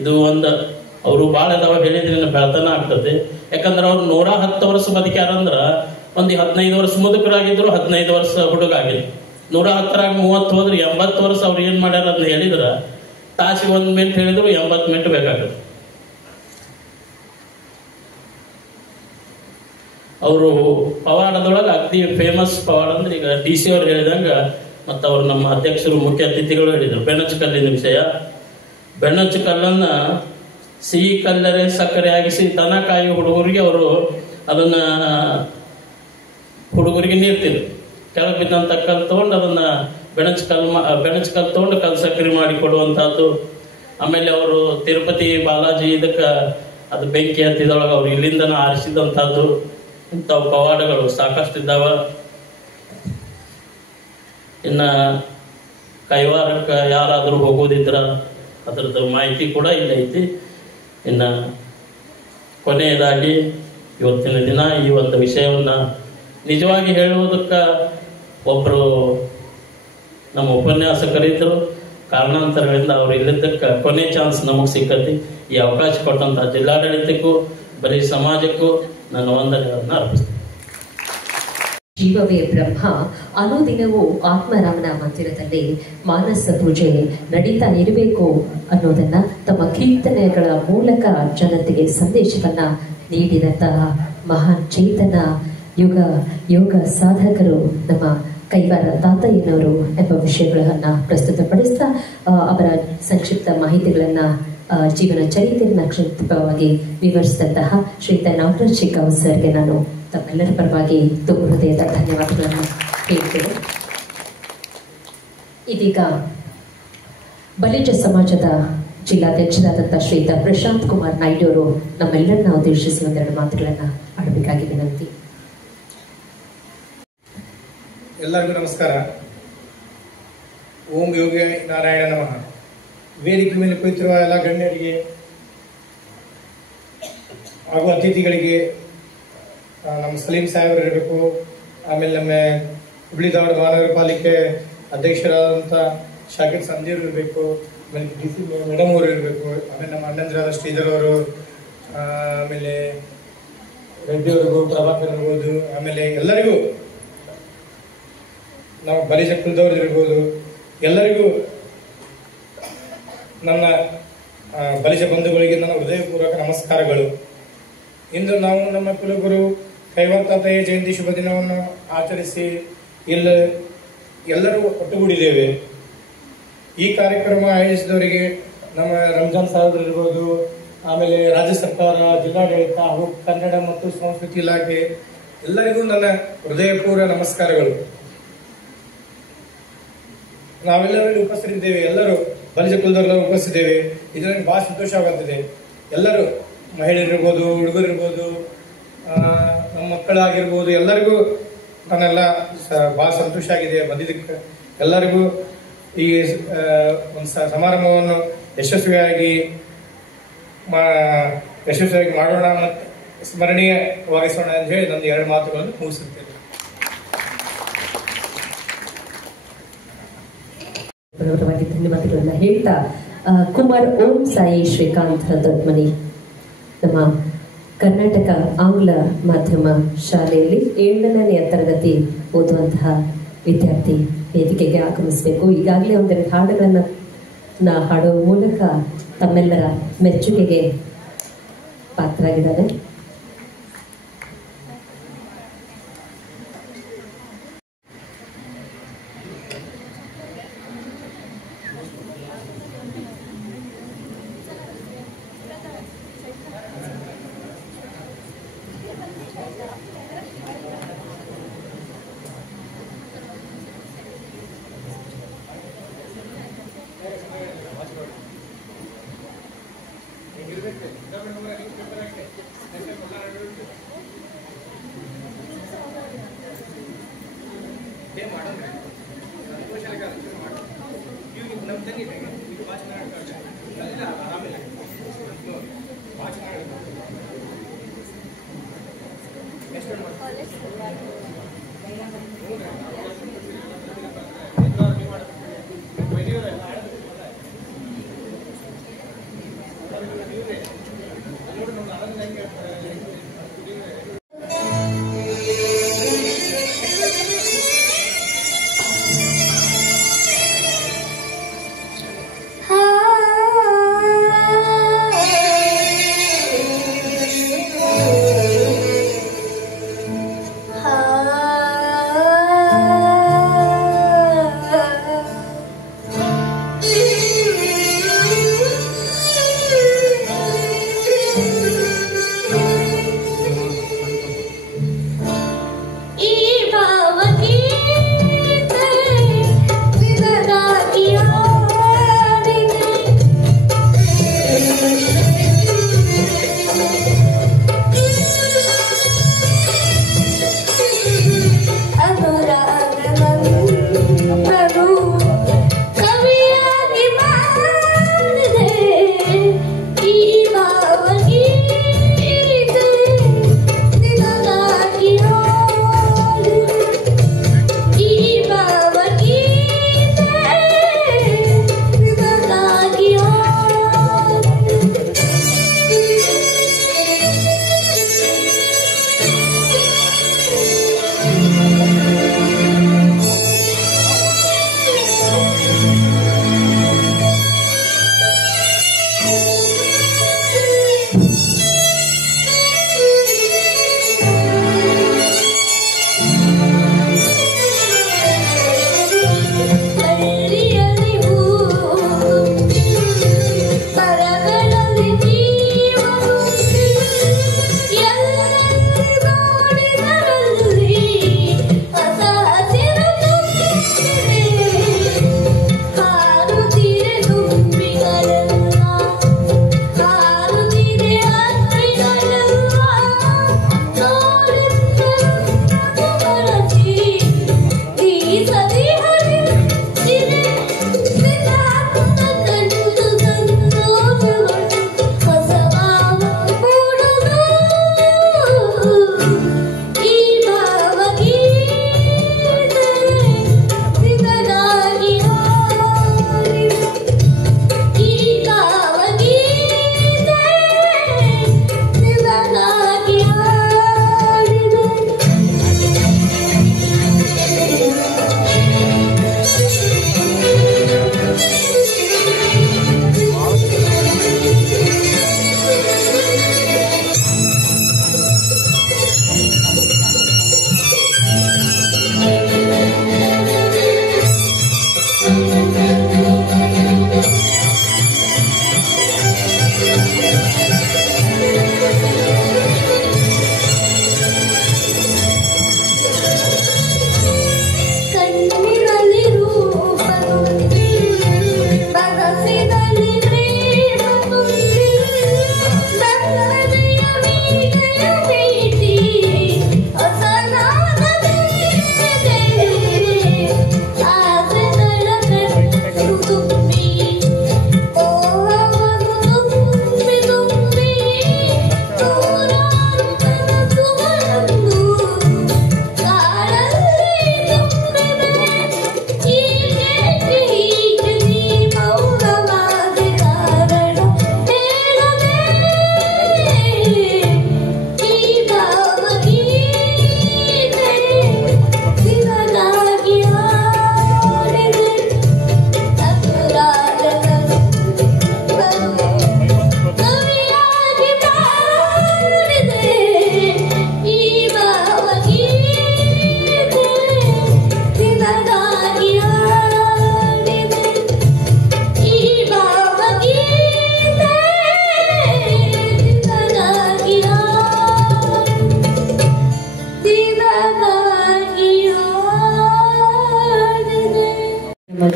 ಇದು ಅವರು ಬಾಳದವ ಹೇಳಿದ್ರಿಂದ ಬೆಳತನ ಆಗ್ತದೆ. ಯಾಕಂದ್ರೆ ಅವ್ರು 110 ವರ್ಷ ಬದುಕ್ಯಾರಂದ್ರ ಒಂದು 15 ವರ್ಷ ಮುದುಕರಾಗಿದ್ರು, 15 ವರ್ಷ ಹುಡುಗ ಆಗಿದ್ರು. 110ರಾಗ 30 ಹೋದ್ರೆ 80 ವರ್ಷ ಅವ್ರು ಏನ್ ಮಾಡ್ಯಾರ ಅದನ್ನ ಹೇಳಿದ್ರ ತಾಸಿಗೆ 1 ಮಿನಿಟ್ ಹೇಳಿದ್ರು 80 ಮಿನಿಟ್ ಬೇಕಾಗುತ್ತೆ. ಅವರು ಪವಾಡದೊಳಗೆ ಅತಿ ಫೇಮಸ್ ಪವಾಡ ಅಂದ್ರೆ ಈಗ DC ಅವ್ರು ಹೇಳಿದಂಗ, ಮತ್ತು ಅವರು ನಮ್ಮ ಅಧ್ಯಕ್ಷರು ಮುಖ್ಯ ಅತಿಥಿಗಳು ಹೇಳಿದರು ಬೆಣಚು ಕಲ್ಲಿನ ವಿಷಯ. ಬೆಣಚು ಕಲ್ಲನ್ನ ಸಿಹಿ ಕಲ್ಲರೆ ಸಕ್ಕರೆ ಆಗಿಸಿ ದನ ಕಾಯಿ ಹುಡುಗರಿಗೆ ಅವರು ಅದನ್ನ ಹುಡುಗರಿಗೆ ನೀಡ್ತಿದ್ರು. ಕೆಳಗೆ ಬಿದ್ದಂತ ಕಲ್ಲು ತಗೊಂಡು ಅದನ್ನ ಬೆಣಚು ಕಲ್ಲು ತಗೊಂಡು ಕಲ್ಲು ಸಕ್ಕರೆ ಮಾಡಿ ಕೊಡುವಂತಹದ್ದು. ಆಮೇಲೆ ಅವರು ತಿರುಪತಿ ಬಾಲಾಜಿ ಇದಕ್ಕೆ ಅದು ಬೆಂಕಿ ಹತ್ತಿದೊಳಗೆ ಅವ್ರು ಇಲ್ಲಿಂದನ ಆರಿಸಿದಂತಹದ್ದು. ಇಂಥವು ಪವಾಡಗಳು ಸಾಕಷ್ಟು ಇದ್ದಾವ. ಇನ್ನ ಕೈವಾರಕ್ಕೆ ಯಾರಾದರೂ ಹೋಗೋದಿದ್ರ ಅದರದ್ದು ಮಾಹಿತಿ ಕೂಡ ಇಲ್ಲ ಐತಿ. ಇನ್ನ ಕೊನೆಯದಾಗಿ ಇವತ್ತಿನ ದಿನ ಈ ಒಂದು ವಿಷಯವನ್ನ ನಿಜವಾಗಿ ಹೇಳುವುದಕ್ಕೆ ಒಬ್ಬರು ನಮ್ಮ ಉಪನ್ಯಾಸಕರಿದ್ದರು. ಕಾರಣಾಂತರಗಳಿಂದ ಅವರು ಇಲ್ಲಿದ್ದಕ್ಕೆ ಕೊನೆ ಚಾನ್ಸ್ ನಮಗೆ ಸಿಕ್ಕತಿ. ಈ ಅವಕಾಶ ಕೊಟ್ಟಂತಹ ಜಿಲ್ಲಾಡಳಿತಕ್ಕೂ ಬರೀ ಸಮಾಜಕ್ಕೂ ನಾನು ವಂದನೆಗಳನ್ನು ಅರ್ಪಿಸ್ತೇನೆ. ಜೀವವೇ ಬ್ರಹ್ಮ ಅನುದಿನವೂ ಆತ್ಮರಾಮನ ಮಂದಿರದಲ್ಲಿ ಮಾನಸ ಪೂಜೆ ನಡೀತಾ ಇರಬೇಕು ಅನ್ನೋದನ್ನ ತಮ್ಮ ಕೀರ್ತನೆಗಳ ಮೂಲಕ ಜನತೆಗೆ ಸಂದೇಶವನ್ನ ನೀಡಿದಂತಹ ಮಹಾನ್ ಚೇತನ ಯೋಗ ಸಾಧಕರು ನಮ್ಮ ಕೈವಾರ ತಾತಯ್ಯನವರು ಎಂಬ ವಿಷಯಗಳನ್ನ ಪ್ರಸ್ತುತಪಡಿಸ್ತಾ ಅವರ ಸಂಕ್ಷಿಪ್ತ ಮಾಹಿತಿಗಳನ್ನ ಜೀವನ ಚರಿತ್ರೆಯನ್ನು ಸಂಕ್ಷಿಪ್ತವಾಗಿ ವಿವರಿಸಿದಂತಹ ಶ್ರೀಯುತ ನಾಗರಾಜ್ ಶೇಖಾವತ್ ಸರ್ಗೆ ನಾನು ತಮ್ಮೆಲ್ಲರ ಪರವಾಗಿ ತುಂಬ ಹೃದಯದ ಧನ್ಯವಾದಗಳನ್ನು ಹೇಳ್ತೇನೆ. ಇದೀಗ ಬಲಿಜ ಸಮಾಜದ ಜಿಲ್ಲಾಧ್ಯಕ್ಷರಾದಂತಹ ಶ್ರೀಯುತ ಪ್ರಶಾಂತ್ ಕುಮಾರ್ ನಾಯ್ಡು ಅವರು ನಮ್ಮೆಲ್ಲರನ್ನ ಉದ್ದೇಶಿಸಿ ಒಂದೆರಡು ಮಾತುಗಳನ್ನ ಆಡಬೇಕಾಗಿ ವಿನಂತಿ. ಎಲ್ಲರಿಗೂ ನಮಸ್ಕಾರ. ಓಂ ಯೋಗಿ ನಾರಾಯಣ ನಮಃ. ವೇದಿಕೆ ಮೇಲೆ ಕುಳಿತಿರುವ ಎಲ್ಲ ಗಣ್ಯರಿಗೆ ಹಾಗೂ ಅತಿಥಿಗಳಿಗೆ, ನಮ್ಮ ಸಲೀಂ ಸಾಹೇಬರು ಇರಬೇಕು, ಆಮೇಲೆ ನಮ್ಮ ಹುಬ್ಳಿ ಧಾರವಾಡ ಮಹಾನಗರ ಪಾಲಿಕೆ ಅಧ್ಯಕ್ಷರಾದಂಥ ಶಾಕಿರ್ ಸಂಜೀವ್ ಇರಬೇಕು, ಆಮೇಲೆ DC ಮೇಡಮ್ ಅವರು ಇರಬೇಕು, ಆಮೇಲೆ ನಮ್ಮ ಅಣ್ಣಂದ್ರಾದ ಶ್ರೀಧರ್ ಅವರು, ಆಮೇಲೆ ರೆಡ್ಡಿ ಅವ್ರಿಗೂ, ಪ್ರಭಾಕರ್ ಇರ್ಬೋದು, ಆಮೇಲೆ ಎಲ್ಲರಿಗೂ ನಾವು ಬಲಿಜ ಕುಲದವ್ರು ಇರ್ಬೋದು, ಎಲ್ಲರಿಗೂ ನನ್ನ ಬಲಿಜ ಬಂಧುಗಳಿಗೆ ನನ್ನ ಹೃದಯಪೂರ್ವಕ ನಮಸ್ಕಾರಗಳು. ಇಂದು ನಾವು ನಮ್ಮ ಕುಲಗುರು ಕೈವಾರ ತಾತಯ್ಯ ಜಯಂತಿ ಶುಭ ದಿನವನ್ನು ಆಚರಿಸಿ ಎಲ್ಲರೂ ಒಟ್ಟುಗೂಡಿದ್ದೇವೆ. ಈ ಕಾರ್ಯಕ್ರಮ ಆಯೋಜಿಸಿದವರಿಗೆ ನಮ್ಮ ರಂಜಾನ್ ಸಾಹೇಬರು ಇರ್ಬೋದು, ಆಮೇಲೆ ರಾಜ್ಯ ಸರ್ಕಾರ, ಜಿಲ್ಲಾಡಳಿತ ಹಾಗೂ ಕನ್ನಡ ಮತ್ತು ಸಂಸ್ಕೃತಿ ಇಲಾಖೆ ಎಲ್ಲರಿಗೂ ನನ್ನ ಹೃದಯಪೂರ್ವ ನಮಸ್ಕಾರಗಳು. ನಾವೆಲ್ಲರೂ ಉಪಸ್ಥಿತಿದ್ದೇವೆ, ಎಲ್ಲರೂ ಬಲಿಜ ಕುಲದವರೆಲ್ಲ ಉಪಸ್ಥಿತಿದ್ದೇವೆ. ಇದರಲ್ಲಿ ಬಹಳ ಸಂತೋಷವಾಗುತ್ತದೆ. ಎಲ್ಲರೂ ಮಹಿಳೆಯರಿರ್ಬೋದು, ಹುಡುಗರಿರ್ಬೋದು, ನಮ್ಮ ಮಕ್ಕಳಾಗಿರ್ಬೋದು, ಎಲ್ಲರಿಗೂ ನಾನೆಲ್ಲ ಬಹಳ ಸಂತೋಷ ಆಗಿದೆ ಬಂದಿದ್ದಕ್ಕೆ. ಎಲ್ಲರಿಗೂ ಈ ಒಂದು ಸಮಾರಂಭವನ್ನು ಯಶಸ್ವಿಯಾಗಿ ಮಾಡೋಣ ಮತ್ತು ಸ್ಮರಣೀಯವಾಗಿಸೋಣ ಅಂತ ಹೇಳಿ ನನ್ನ 2 ಮಾತುಗಳನ್ನು ಮುಗಿಸುತ್ತೇನೆ. ಧನ್ಯವಾದಗಳನ್ನ ಹೇಳ್ತಾ ಕುಮಾರ್ ಓಂ ಸಾಯಿ ಶ್ರೀಕಾಂತ್ ದೊಡ್ಮನಿ ನಮ್ಮ ಕರ್ನಾಟಕ ಆಂಗ್ಲ ಮಾಧ್ಯಮ ಶಾಲೆಯಲ್ಲಿ 7ನೇ ತರಗತಿ ಓದುವಂತಹ ವಿದ್ಯಾರ್ಥಿ ವೇದಿಕೆಗೆ ಆಗಮಿಸಬೇಕು. ಈಗಾಗಲೇ ಒಂದೆರಡು ಹಾಡುಗಳನ್ನ ಹಾಡುವ ಮೂಲಕ ತಮ್ಮೆಲ್ಲರ ಮೆಚ್ಚುಗೆಗೆ ಪಾತ್ರರಾಗಿದ್ದಾರೆ.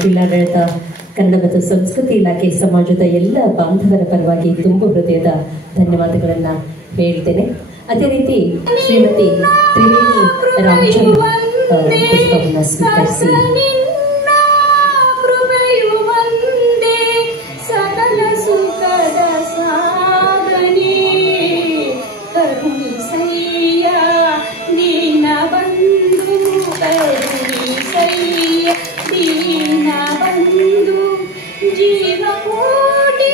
ಜಿಲ್ಲಾಡಳಿತ, ಕನ್ನಡ ಮತ್ತು ಸಂಸ್ಕೃತಿ ಇಲಾಖೆ, ಸಮಾಜದ ಎಲ್ಲ ಬಾಂಧವರ ಪರವಾಗಿ ತುಂಬು ಹೃದಯದ ಧನ್ಯವಾದಗಳನ್ನು ಹೇಳ್ತೇನೆ. ಅದೇ ರೀತಿ ಶ್ರೀಮತಿ ತ್ರಿವೇಣಿ ರಾಮಚಂದ್ರ ಪುಷ್ಪವನ್ನು ಸ್ವೀಕರಿಸಿ ಸಕಲ ಸುಖದ ಸಾಧನೆ ಕರುಣಿಸಯ್ಯ ದೀನ ಬಂಧು, ಕರುಣಿಸಯ್ಯ ದೀನ ಬಂಧು, ಜೀವ ಕೋಟಿ